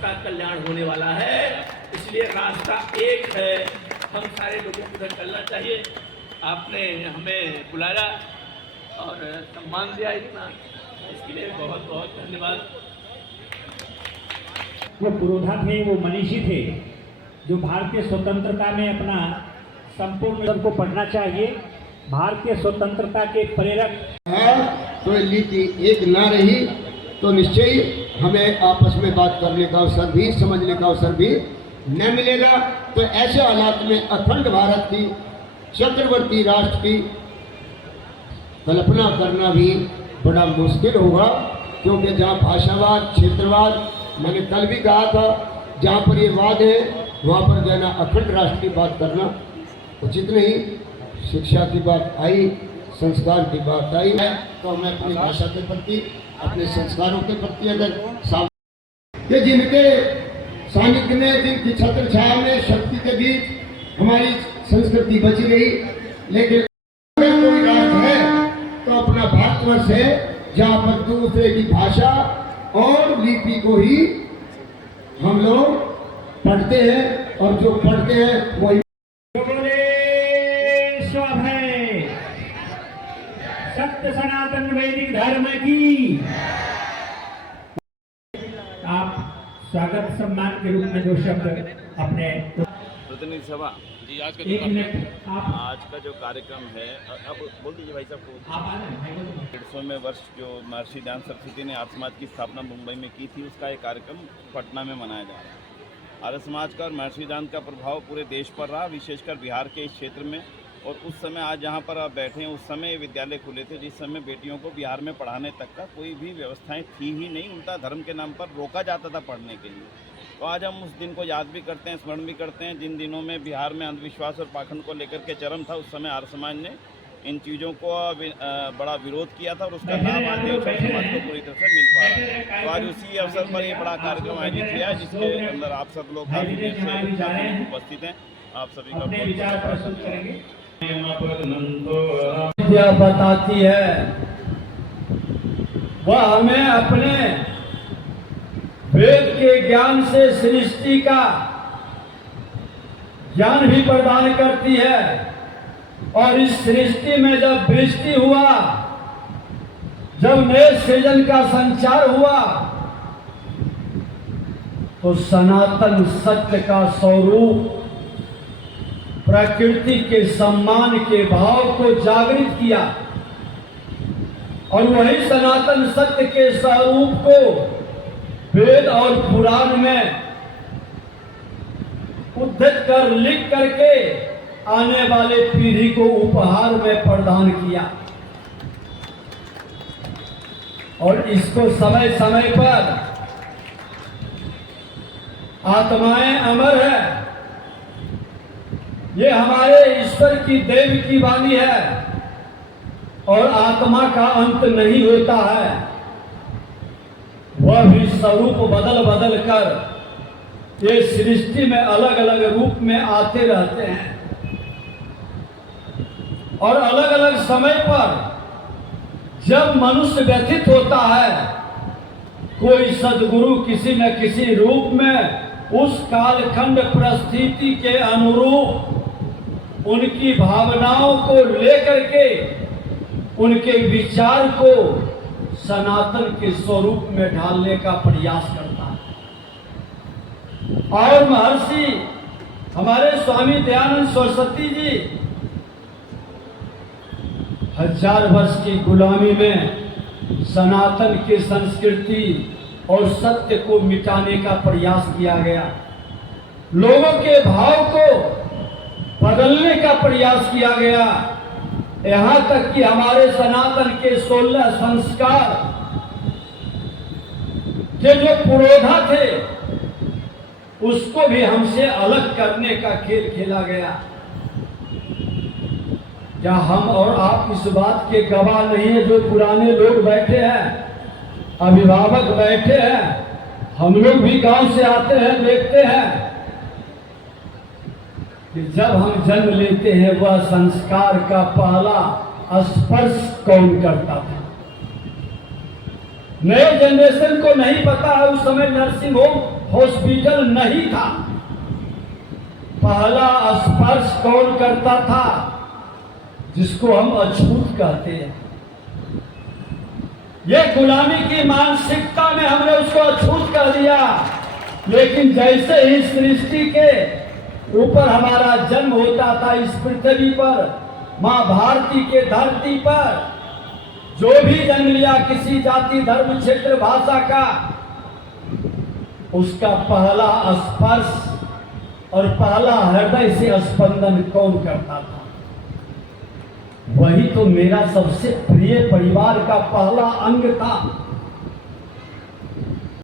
सबका कल्याण होने वाला है। इसलिए रास्ता एक है, हम सारे लोगों को इधर चलना चाहिए। आपने हमें बुलाया और सम्मान दिया इतना, इसके लिए बहुत बहुत धन्यवाद। वो पुरोधा थे, वो मनीषी थे जो भारतीय स्वतंत्रता में अपना संपूर्ण को पढ़ना चाहिए। भारतीय स्वतंत्रता के प्रेरक है तो नीति एक ना रही तो निश्चय हमें आपस में बात करने का अवसर भी, समझने का अवसर भी न मिलेगा। तो ऐसे हालात में अखंड भारत की चक्रवर्ती राष्ट्र की कल्पना करना भी बड़ा मुश्किल होगा, क्योंकि जहाँ भाषावाद, क्षेत्रवाद, मैंने कल भी कहा था, जहाँ पर ये वाद है वहाँ पर जो है ना अखंड राष्ट्र की बात करना उचित नहीं। शिक्षा की बात आई, संस्कार की बात आई है, तो हमें अपनी भाषा के प्रति, अपने संस्कारों के प्रति अगर कि जिनके सानिध्य में, जिनकी छत्र छाया में, शक्ति के बीच हमारी संस्कृति बची रही। लेकिन अगर कोई राष्ट्र है तो अपना भारतवर्ष है, जहाँ पर दूसरे की भाषा और लिपि को ही हम लोग पढ़ते हैं, और जो पढ़ते हैं वही सत्य सनातन वैदिक धर्म की। आप स्वागत सम्मान के रूप में जो शब्द अपने प्रतिनिधि सभा जी, आज का जो कार्यक्रम है, अब बोल दीजिए भाई साहब को। 150वें वर्ष जो महर्षि दयानंद सरस्वती ने आर्य समाज की स्थापना मुंबई में की थी, उसका एक कार्यक्रम पटना में मनाया जा रहा है। आर्य समाज का और महर्षि दयानंद का प्रभाव पूरे देश पर रहा, विशेषकर बिहार के इस क्षेत्र में। और उस समय आज जहाँ पर आप बैठे हैं, उस समय विद्यालय खुले थे जिस समय बेटियों को बिहार में पढ़ाने तक का कोई भी व्यवस्थाएं थी ही नहीं, उल्टा धर्म के नाम पर रोका जाता था पढ़ने के लिए। तो आज हम उस दिन को याद भी करते हैं, स्मरण भी करते हैं, जिन दिनों में बिहार में अंधविश्वास और पाखंड को लेकर के चरम था। उस समय आर्य समाज ने इन चीज़ों को बड़ा विरोध किया था और उसका लाभ आज देवचर समाज को पूरी तरह से मिल पा रहा है। तो आज उसी अवसर पर ये बड़ा कार्यक्रम आयोजित किया है, जिसके अंदर आप सब लोग काफी देर से उपस्थित हैं। आप सभी का विद्या बताती है, वह हमें अपने वेद के ज्ञान से सृष्टि का ज्ञान भी प्रदान करती है। और इस सृष्टि में जब वृष्टि हुआ, जब नए सृजन का संचार हुआ, तो सनातन सत्य का स्वरूप प्रकृति के सम्मान के भाव को जागृत किया। और वही सनातन सत्य के स्वरूप को वेद और पुराण में उद्धृत कर, लिख करके आने वाले पीढ़ी को उपहार में प्रदान किया। और इसको समय समय पर आत्माएं अमर है, ये हमारे ईश्वर की देव की वाणी है, और आत्मा का अंत नहीं होता है। वह भी स्वरूप बदल बदल कर ये सृष्टि में अलग अलग रूप में आते रहते हैं। और अलग अलग समय पर जब मनुष्य व्यथित होता है, कोई सद्गुरु किसी न किसी रूप में उस कालखंड परिस्थिति के अनुरूप उनकी भावनाओं को लेकर के उनके विचार को सनातन के स्वरूप में ढालने का प्रयास करता है। और महर्षि हमारे स्वामी दयानंद सरस्वती जी 1000 वर्ष की गुलामी में सनातन की संस्कृति और सत्य को मिटाने का प्रयास किया गया, लोगों के भाव को बदलने का प्रयास किया गया। यहाँ तक कि हमारे सनातन के 16 संस्कार के जो पुरोधा थे, उसको भी हमसे अलग करने का खेल खेला गया। क्या हम और आप इस बात के गवाह नहीं है? जो पुराने लोग बैठे हैं, अभिभावक बैठे हैं, हम लोग भी गांव से आते हैं, देखते हैं कि जब हम जन्म लेते हैं वह संस्कार का पहला स्पर्श कौन करता था? नए जनरेशन को नहीं पता है। उस समय नर्सिंग होम हॉस्पिटल नहीं था। पहला स्पर्श कौन करता था? जिसको हम अछूत कहते हैं। ये गुलामी की मानसिकता में हमने उसको अछूत कह दिया। लेकिन जैसे ही सृष्टि के ऊपर हमारा जन्म होता था, इस पृथ्वी पर, मां भारती के धरती पर जो भी जन्म लिया किसी जाति, धर्म, क्षेत्र, भाषा का, उसका पहला स्पर्श और पहला हृदय से स्पंदन कौन करता था? वही तो मेरा सबसे प्रिय परिवार का पहला अंग था।